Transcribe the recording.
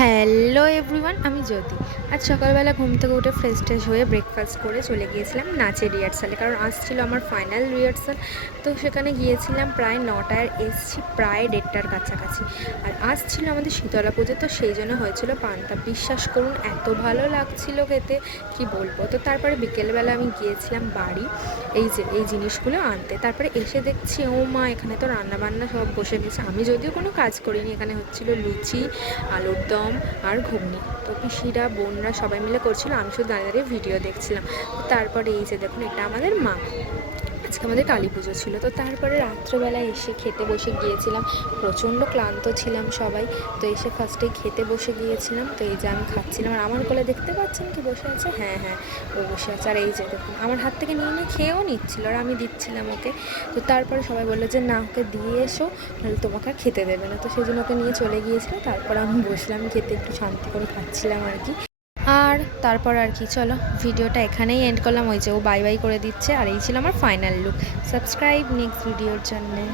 Hello everyone, আমি জ্যোতি। আজ সকালবেলা ঘুম থেকে উঠে ফ্রেশ হয়ে ব্রেকফাস্ট করে চলে গিয়েছিলাম নাচের রিহার্সালে, কারণ আজ ছিল আমার ফাইনাল রিহার্সাল। তো সেখানে গিয়েছিলাম প্রায় 9টায়, এসছি প্রায় 1:30টার কাছাকাছি। আর আজ ছিল আমাদের শীতলা পুজো, তো সেই জন্য হয়েছিল পান্তা। বিশ্বাস করুন, এত ভালো লাগছিল খেতে, কি বলবো। তো তারপরে বিকেলবেলা আমি গিয়েছিলাম বাড়ি এই জিনিসগুলো আনতে। তারপরে এসে দেখছি, ও মা, এখানে তো রান্নাবান্না সব বসে গেছে। আমি যদিও কোনো কাজ করিনি, এখানে হচ্ছিল লুচি, আলুর দম আর ঘুগনি। তো পিসিরা, বোনরা সবাই মিলে করছিল, আমি শুধু দাঁড়িয়ে দাঁড়িয়ে ভিডিও দেখছিলাম। তারপরে এই যে দেখুন, এটা আমাদের মা। আজকে আমাদের কালী পুজো ছিল। তো তারপরে রাত্রেবেলায় এসে খেতে বসে গিয়েছিলাম। প্রচণ্ড ক্লান্ত ছিলাম সবাই। তো এসে ফার্স্টেই খেতে বসে গিয়েছিলাম। তো এই যে আমি খাচ্ছিলাম, আর আমার কোলে দেখতে পাচ্ছেন কি বসে আছে? হ্যাঁ হ্যাঁ, ও বসে আছে। আর এই যে দেখুন, আমার হাত থেকে নিয়ে নিয়ে খেয়েও নিচ্ছিল, আর আমি দিচ্ছিলাম ওকে। তো তারপরে সবাই বললো যে না, ওকে দিয়ে এসো, নাহলে তোমাকে আর খেতে দেবে না। তো সেই জন্য ওকে নিয়ে চলে গিয়েছিল। তারপর আমি বসলাম খেতে, একটু শান্তি করে খাচ্ছিলাম আর কি। আর তারপর আর কি, চলো ভিডিওটা এখানেই এন্ড করলাম। ওই যে ও বাই বাই করে দিচ্ছে। আর এই ছিল আমার ফাইনাল লুক। সাবস্ক্রাইব নেক্সট ভিডিওর জন্যে।